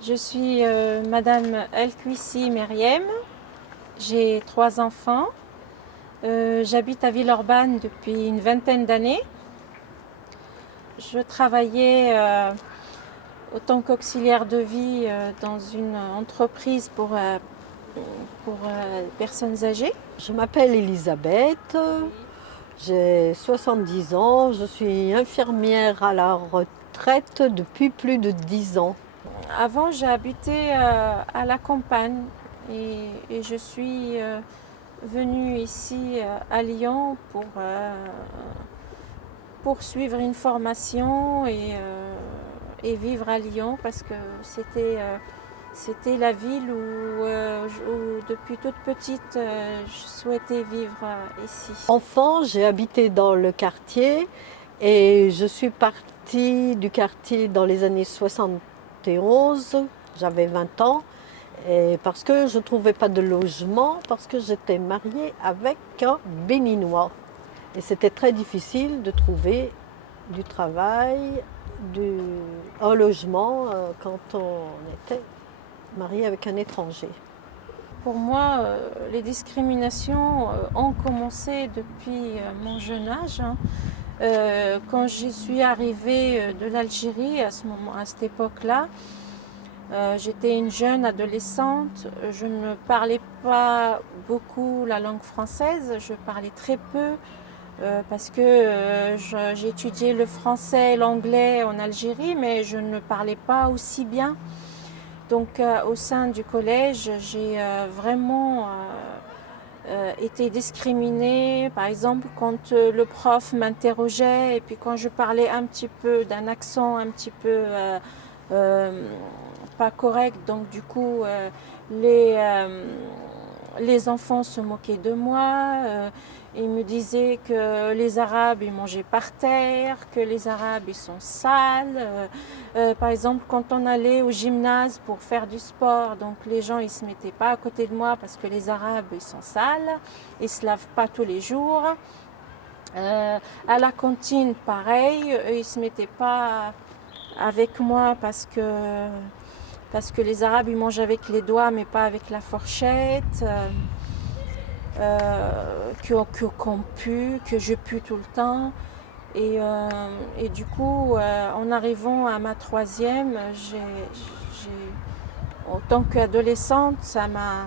Je suis Madame El-Kouissi Meriem, j'ai 3 enfants. J'habite à Villeurbanne depuis une vingtaine d'années. Je travaillais autant qu'auxiliaire de vie dans une entreprise pour personnes âgées. Je m'appelle Elisabeth, j'ai 70 ans, je suis infirmière à la retraite depuis plus de 10 ans. Avant, j'ai habité à la campagne et je suis venue ici à Lyon pour suivre une formation et vivre à Lyon parce que c'était la ville où depuis toute petite je souhaitais vivre ici. Enfant, j'ai habité dans le quartier et je suis partie du quartier dans les années 71, j'avais 20 ans, et parce que je ne trouvais pas de logement, parce que j'étais mariée avec un Béninois. Et c'était très difficile de trouver du travail, un logement quand on était marié avec un étranger. Pour moi, les discriminations ont commencé depuis mon jeune âge. Quand je suis arrivée de l'Algérie à cette époque-là, j'étais une jeune adolescente. Je ne parlais pas beaucoup la langue française, je parlais très peu parce que j'ai étudié le français et l'anglais en Algérie, mais je ne parlais pas aussi bien. Donc au sein du collège, j'ai vraiment été discriminée. Par exemple, quand le prof m'interrogeait et puis quand je parlais un petit peu d'un accent un petit peu pas correct, donc du coup les enfants se moquaient de moi. Ils me disaient que les Arabes ils mangeaient par terre, que les Arabes ils sont sales. Par exemple, quand on allait au gymnase pour faire du sport, donc les gens ils se mettaient pas à côté de moi parce que les Arabes ils sont sales, ils se lavent pas tous les jours. À la cantine, pareil, ils se mettaient pas avec moi parce que les Arabes ils mangent avec les doigts mais pas avec la fourchette. Qu'on pue, que je pue tout le temps. Et du coup, en arrivant à ma troisième, en tant qu'adolescente, ça m'a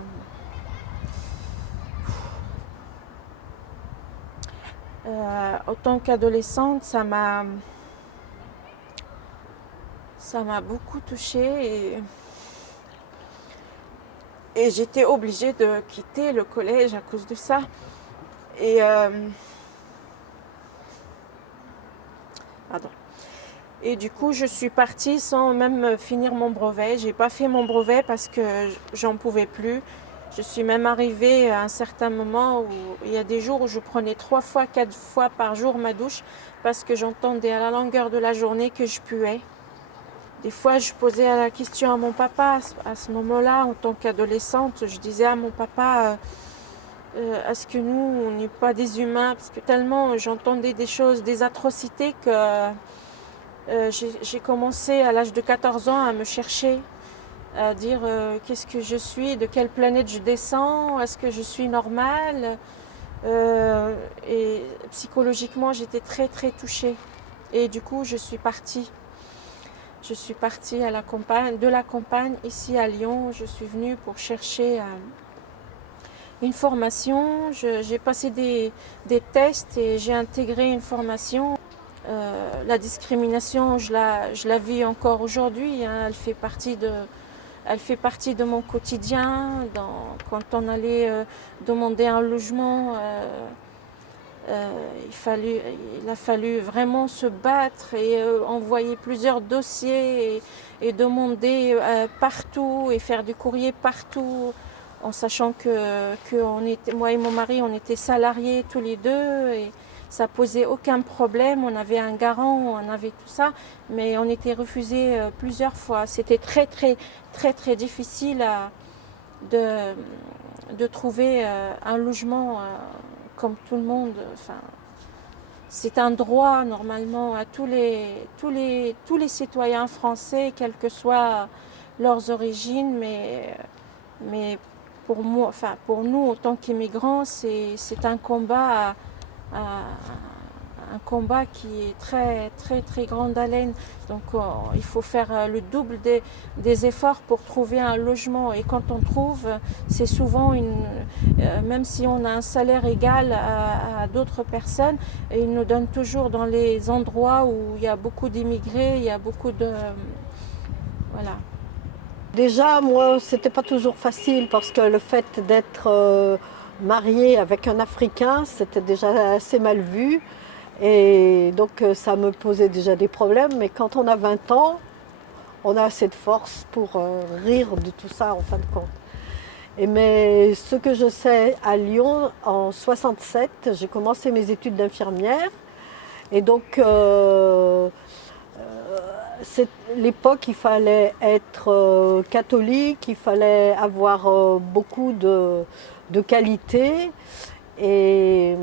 beaucoup touchée et j'étais obligée de quitter le collège à cause de ça. Et pardon. Et du coup, je suis partie sans même finir mon brevet. J'ai pas fait mon brevet parce que j'en pouvais plus. Je suis même arrivée à un certain moment où il y a des jours où je prenais 3 fois, 4 fois par jour ma douche parce que j'entendais à la longueur de la journée que je puais. Des fois, je posais la question à mon papa à ce moment-là, en tant qu'adolescente. Je disais à mon papa, est-ce que nous, on n'est pas des humains? Parce que tellement j'entendais des choses, des atrocités que j'ai commencé à l'âge de 14 ans à me chercher, à dire qu'est-ce que je suis, de quelle planète je descends, est-ce que je suis normale. Et psychologiquement, j'étais très très touchée. Et du coup, je suis partie. Je suis partie à la campagne, de la campagne ici à Lyon. Je suis venue pour chercher une formation. J'ai passé des tests et j'ai intégré une formation. La discrimination, je la vis encore aujourd'hui. Hein. Elle fait partie de mon quotidien. Quand on allait demander un logement, il a fallu vraiment se battre et envoyer plusieurs dossiers et demander partout et faire du courrier partout, en sachant que moi et mon mari, on était salariés tous les deux et ça posait aucun problème. On avait un garant, on avait tout ça, mais on était refusés plusieurs fois. C'était très très très très difficile de, de trouver un logement comme tout le monde. Enfin, c'est un droit normalement à tous les citoyens français, quelle que soit leurs origines, mais pour moi, enfin pour nous en tant qu'immigrants, c'est un combat un combat qui est très grande haleine. Donc il faut faire le double des efforts pour trouver un logement. Et quand on trouve, c'est souvent même si on a un salaire égal à d'autres personnes, ils nous donnent toujours dans les endroits où il y a beaucoup d'immigrés, il y a beaucoup de... Voilà. Déjà, moi, c'était pas toujours facile parce que le fait d'être mariée avec un Africain, c'était déjà assez mal vu. Et donc ça me posait déjà des problèmes, mais quand on a 20 ans, on a assez de force pour rire de tout ça en fin de compte. Mais ce que je sais, à Lyon, en 67, j'ai commencé mes études d'infirmière. Et donc, c'est l'époque, il fallait être catholique, il fallait avoir beaucoup de qualités. Et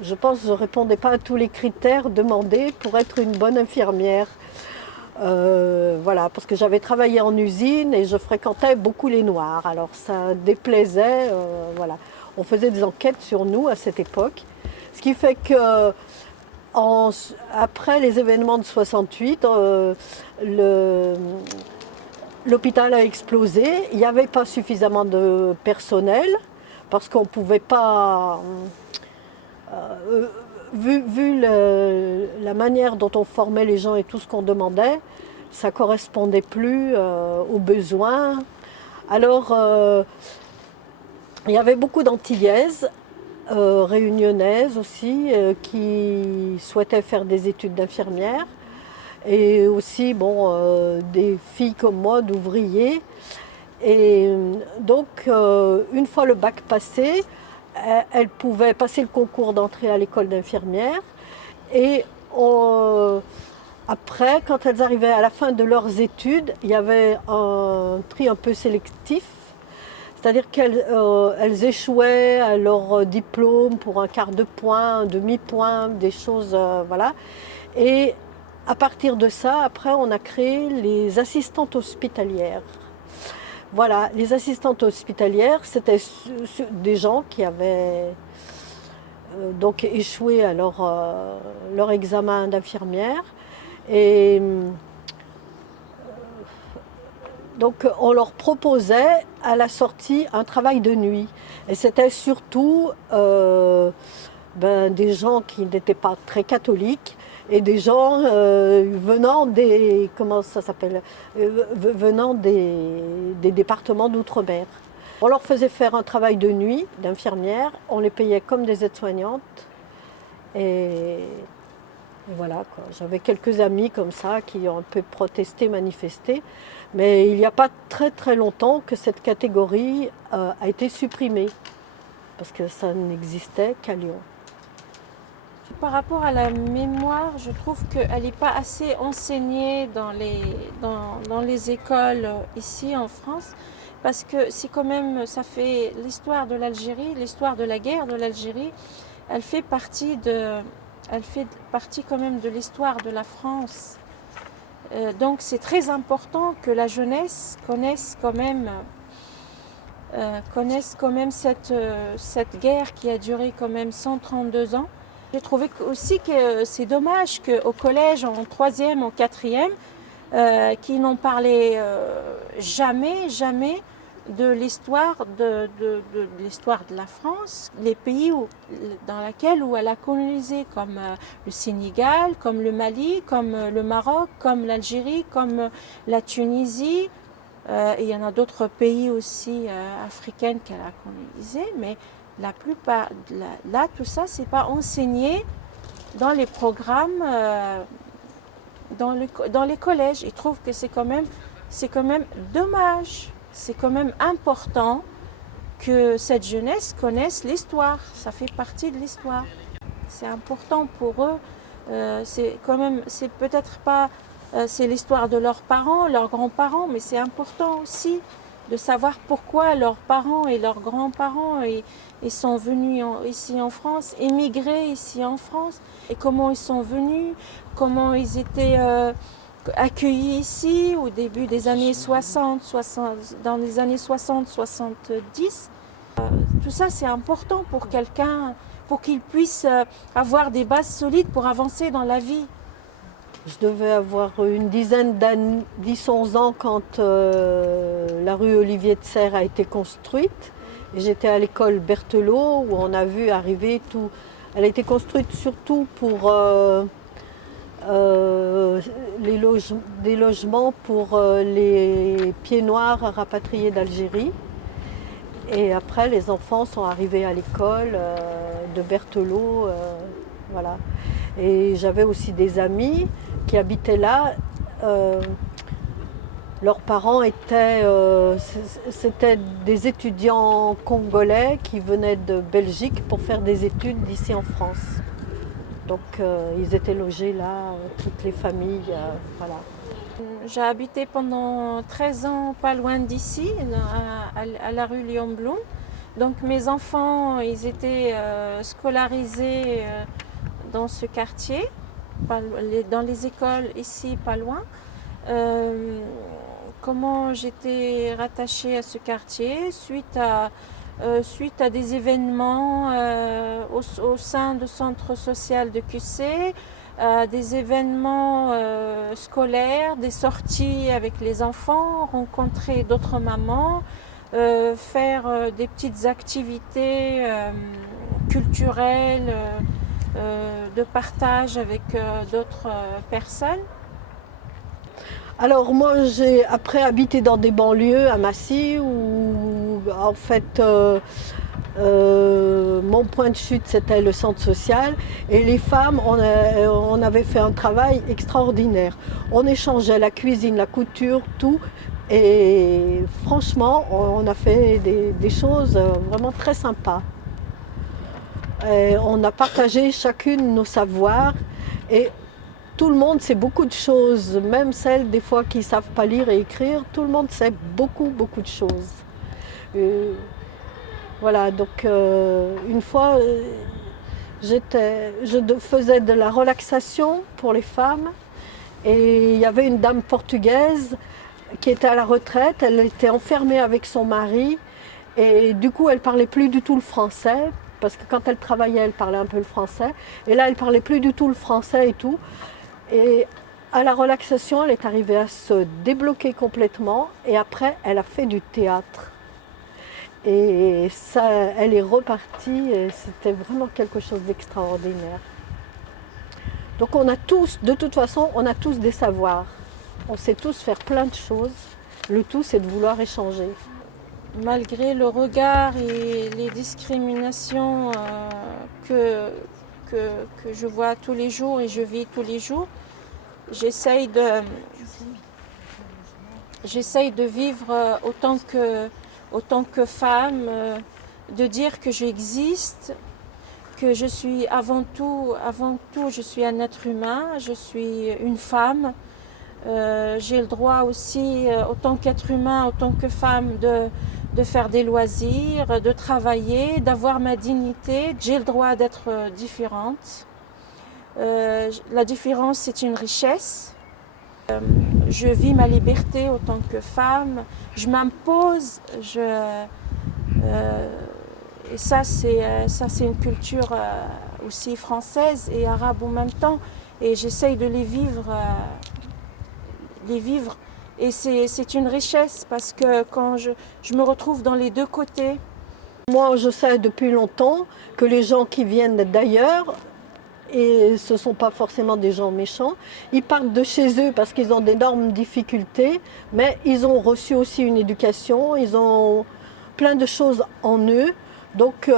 je pense que je ne répondais pas à tous les critères demandés pour être une bonne infirmière. Voilà, parce que j'avais travaillé en usine et je fréquentais beaucoup les Noirs. Alors ça déplaisait, voilà. On faisait des enquêtes sur nous à cette époque. Ce qui fait que après les événements de 68, l'hôpital a explosé. Il n'y avait pas suffisamment de personnel parce qu'on ne pouvait pas... vu la manière dont on formait les gens et tout ce qu'on demandait, ça ne correspondait plus aux besoins. Alors, il y avait beaucoup d'Antillaises, réunionnaises aussi, qui souhaitaient faire des études d'infirmière. Et aussi, bon, des filles comme moi, d'ouvriers. Et donc, une fois le bac passé, elles pouvaient passer le concours d'entrée à l'école d'infirmière et après, quand elles arrivaient à la fin de leurs études, il y avait un tri un peu sélectif, c'est-à-dire qu'elles échouaient à leur diplôme pour un quart de point, un demi-point, des choses, voilà. Et à partir de ça, après, on a créé les assistantes hospitalières. Voilà, les assistantes hospitalières, c'était des gens qui avaient donc échoué à leur examen d'infirmière. Et donc on leur proposait à la sortie un travail de nuit. Et c'était surtout des gens qui n'étaient pas très catholiques et des gens venant des venant des départements d'outre-mer. On leur faisait faire un travail de nuit d'infirmière, on les payait comme des aides-soignantes et voilà quoi. J'avais quelques amis comme ça qui ont un peu protesté, manifesté, mais il n'y a pas très longtemps que cette catégorie a été supprimée parce que ça n'existait qu'à Lyon. Par rapport à la mémoire, je trouve qu'elle n'est pas assez enseignée dans les écoles ici en France, parce que c'est quand même, ça fait l'histoire de l'Algérie, l'histoire de la guerre de l'Algérie, elle fait partie quand même de l'histoire de la France. Donc c'est très important que la jeunesse connaisse quand même cette guerre qui a duré quand même 132 ans. J'ai trouvé aussi que c'est dommage qu'au collège, en 3e, en 4e, qu'ils n'ont parlé jamais de l'histoire de l'histoire de la France, les pays dans lesquels elle a colonisé, comme le Sénégal, comme le Mali, comme le Maroc, comme l'Algérie, comme la Tunisie. Et il y en a d'autres pays aussi africains qu'elle a colonisés, mais la plupart, là, tout ça, c'est pas enseigné dans les programmes, dans les collèges. Ils trouvent que c'est quand même dommage. C'est quand même important que cette jeunesse connaisse l'histoire. Ça fait partie de l'histoire. C'est important pour eux. C'est peut-être pas, c'est l'histoire de leurs parents, leurs grands-parents, mais c'est important aussi de savoir pourquoi leurs parents et leurs grands-parents ils sont venus ici en France, émigrés ici en France, et comment ils sont venus, comment accueillis ici au début des années 60, dans les années 60-70. Tout ça, c'est important pour quelqu'un, pour qu'il puisse avoir des bases solides pour avancer dans la vie. Je devais avoir une dizaine d'années, 10-11 ans quand la rue Olivier de Serres a été construite. Et j'étais à l'école Berthelot où on a vu arriver tout. Elle a été construite surtout pour des logements pour les pieds noirs rapatriés d'Algérie. Et après, les enfants sont arrivés à l'école de Berthelot. Voilà. Et j'avais aussi des amis qui habitaient là. Leurs parents c'était des étudiants congolais qui venaient de Belgique pour faire des études ici en France. Donc ils étaient logés là, toutes les familles. Voilà. J'ai habité pendant 13 ans pas loin d'ici, à la rue Léon-Blum. Donc mes enfants, ils étaient scolarisés dans ce quartier, dans les écoles ici pas loin. Comment j'étais rattachée à ce quartier suite à des événements au sein du centre social de QC, des événements scolaires, des sorties avec les enfants, rencontrer d'autres mamans, faire des petites activités culturelles, de partage avec d'autres personnes. Alors moi j'ai après habité dans des banlieues à Massy où en fait mon point de chute c'était le centre social et les femmes on avait fait un travail extraordinaire. On échangeait la cuisine, la couture, tout et franchement on a fait des choses vraiment très sympas. Et on a partagé chacune nos savoirs et tout le monde sait beaucoup de choses, même celles des fois qui ne savent pas lire et écrire, tout le monde sait beaucoup de choses. Voilà, donc une fois, je faisais de la relaxation pour les femmes et il y avait une dame portugaise qui était à la retraite, elle était enfermée avec son mari et du coup elle ne parlait plus du tout le français parce que quand elle travaillait, elle parlait un peu le français et là elle ne parlait plus du tout le français et tout. Et à la relaxation, elle est arrivée à se débloquer complètement et après, elle a fait du théâtre. Et ça, elle est repartie et c'était vraiment quelque chose d'extraordinaire. Donc on a tous, de toute façon, on a tous des savoirs. On sait tous faire plein de choses. Le tout, c'est de vouloir échanger. Malgré le regard et les discriminations que je vois tous les jours et je vis tous les jours, j'essaye de vivre autant que femme, de dire que j'existe, que je suis avant tout, je suis un être humain, je suis une femme. J'ai le droit aussi, autant qu'être humain, autant que femme, de faire des loisirs, de travailler, d'avoir ma dignité. J'ai le droit d'être différente. La différence, c'est une richesse. Je vis ma liberté autant que femme. Je m'impose. Et ça, c'est une culture aussi française et arabe en même temps. Et j'essaye de les vivre. Et c'est une richesse parce que quand je me retrouve dans les deux côtés. Moi, je sais depuis longtemps que les gens qui viennent d'ailleurs, et ce ne sont pas forcément des gens méchants, ils partent de chez eux parce qu'ils ont d'énormes difficultés, mais ils ont reçu aussi une éducation, ils ont plein de choses en eux. Donc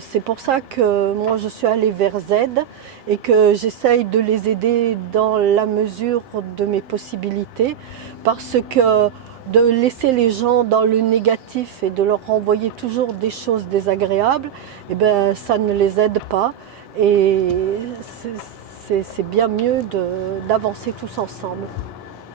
c'est pour ça que moi je suis allée vers Z et que j'essaye de les aider dans la mesure de mes possibilités parce que de laisser les gens dans le négatif et de leur renvoyer toujours des choses désagréables, eh ben, ça ne les aide pas et c'est bien mieux d'avancer tous ensemble.